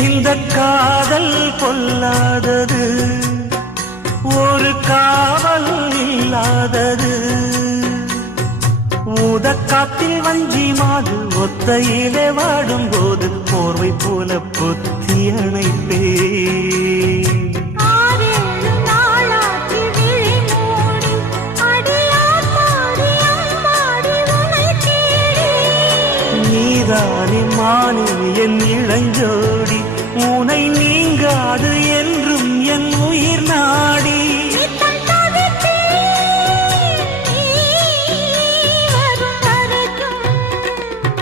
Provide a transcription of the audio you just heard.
இந்த காதல் பொல்லாதது, ஒரு காவல் இல்லாதது. ஊதக்காத்தில் வஞ்சி மாது ஒத்தையிலே வாடும் போது போர்வை போல பொத்தி அணைப்பே. நீதானே மானே என் இளஞ்சோடி, உனை நீங்காது என்றும் என் உயிர் நாடி.